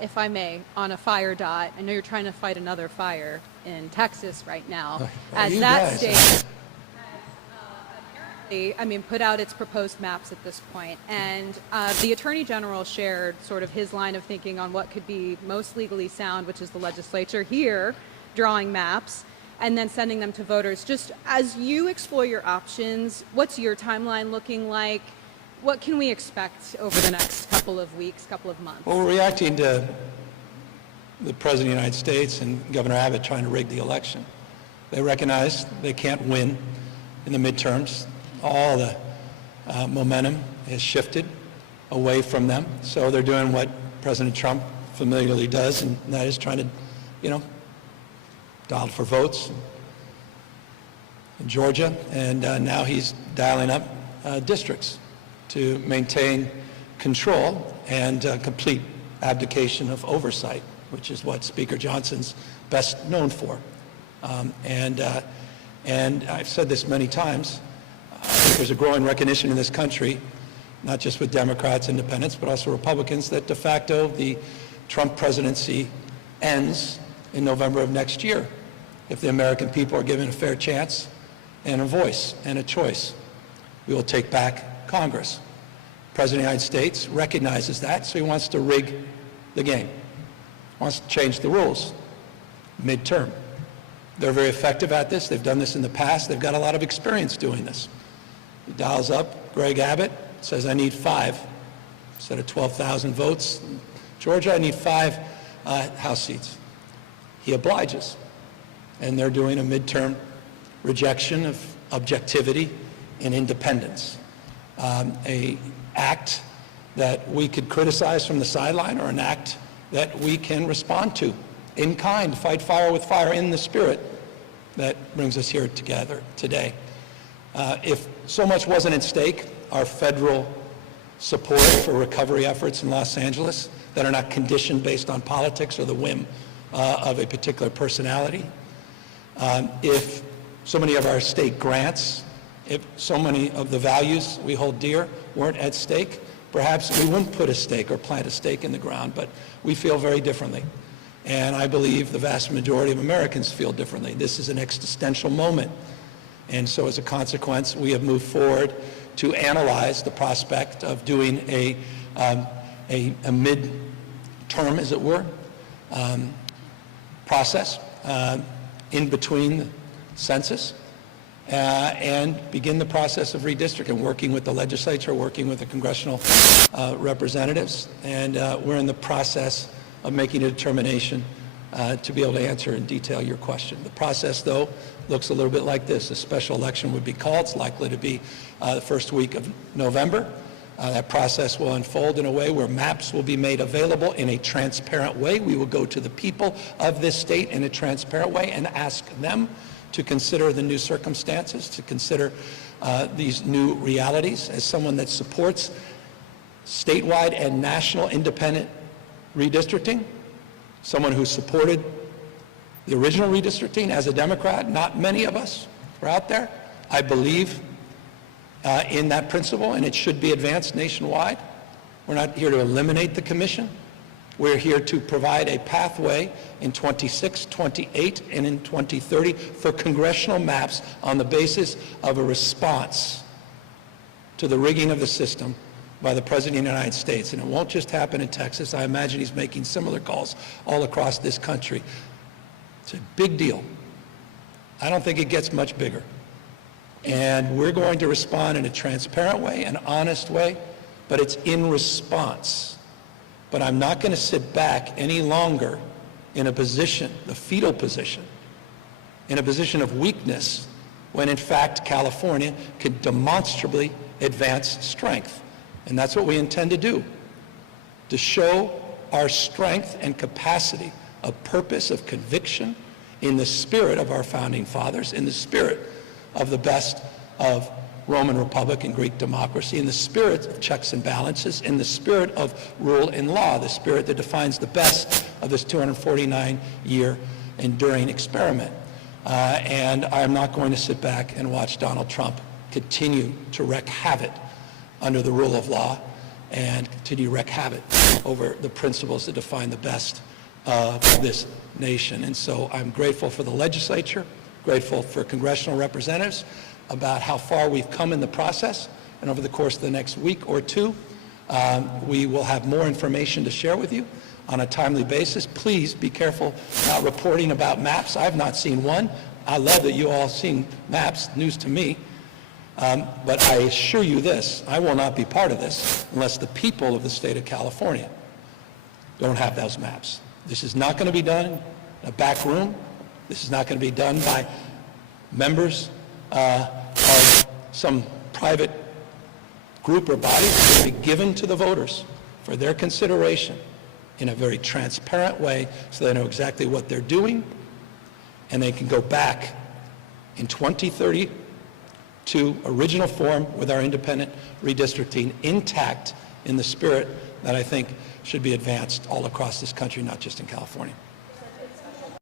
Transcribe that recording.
if I may, on a fire dot. I know you're trying to fight another fire in Texas right now. As that state put out its proposed maps at this point. And the Attorney General shared sort of his line of thinking on what could be most legally sound, which is the legislature here drawing maps and then sending them to voters. Just as you explore your options, what's your timeline looking like? What can we expect over the next couple of weeks, couple of months? Well, we're reacting to the President of the United States and Governor Abbott trying to rig the election. They recognize they can't win in the midterms. All the momentum has shifted away from them. So they're doing what President Trump familiarly does, and that is trying to, dial for votes in Georgia. And now he's dialing up districts to maintain control and complete abdication of oversight, which is what Speaker Johnson's best known for. And I've said this many times, there's a growing recognition in this country, not just with Democrats, independents, but also Republicans, that de facto the Trump presidency ends in November of next year if the American people are given a fair chance and a voice and a choice. We will take back Congress. The President of the United States recognizes that, so he wants to rig the game, wants to change the rules midterm. They're very effective at this. They've done this in the past. They've got a lot of experience doing this. He dials up Greg Abbott, says, I need 5. Instead of 12,000 votes in Georgia, I need 5 House seats. He obliges. And they're doing a midterm rejection of objectivity and independence. An act that we could criticize from the sideline, or an act that we can respond to in kind, fight fire with fire in the spirit that brings us here together today. If so much wasn't at stake, our federal support for recovery efforts in Los Angeles that are not conditioned based on politics or the whim of a particular personality, if so many of our state grants, if so many of the values we hold dear weren't at stake, perhaps we wouldn't put a stake or plant a stake in the ground, but we feel very differently. And I believe the vast majority of Americans feel differently. This is an existential moment. And so as a consequence, we have moved forward to analyze the prospect of doing a mid-term, as it were, process in between the census and begin the process of redistricting, working with the legislature, working with the congressional representatives. And we're in the process of making a determination to be able to answer in detail your question. The process, though, looks a little bit like this. A special election would be called. It's likely to be the first week of November. That process will unfold in a way where maps will be made available in a transparent way. We will go to the people of this state in a transparent way and ask them to consider the new circumstances, to consider these new realities. As someone that supports statewide and national independent redistricting, someone who supported the original redistricting as a Democrat, not many of us were out there. I believe in that principle, and it should be advanced nationwide. We're not here to eliminate the commission. We're here to provide a pathway in 26, 28, and in 2030 for congressional maps on the basis of a response to the rigging of the system by the President of the United States. And it won't just happen in Texas. I imagine he's making similar calls all across this country. It's a big deal. I don't think it gets much bigger. And we're going to respond in a transparent way, an honest way, but it's in response. But I'm not going to sit back any longer in a position, the fetal position, in a position of weakness, when in fact California could demonstrably advance strength. And that's what we intend to do, to show our strength and capacity of purpose, of conviction, in the spirit of our founding fathers, in the spirit of the best of Roman Republic and Greek democracy, in the spirit of checks and balances, in the spirit of rule and law, the spirit that defines the best of this 249-year enduring experiment. And I'm not going to sit back and watch Donald Trump continue to wreak havoc under the rule of law and continue to wreak havoc over the principles that define the best of this nation. And so I'm grateful for the legislature, grateful for congressional representatives about how far we've come in the process. And over the course of the next week or two, we will have more information to share with you on a timely basis. Please be careful about reporting about maps. I have not seen one. I love that you all seen maps, news to me. But I assure you this, I will not be part of this unless the people of the state of California don't have those maps. This is not going to be done in a back room. This is not going to be done by members of some private group or body. It's going to be given to the voters for their consideration in a very transparent way so they know exactly what they're doing, and they can go back in 2030 to original form with our independent redistricting intact in the spirit that I think should be advanced all across this country, not just in California.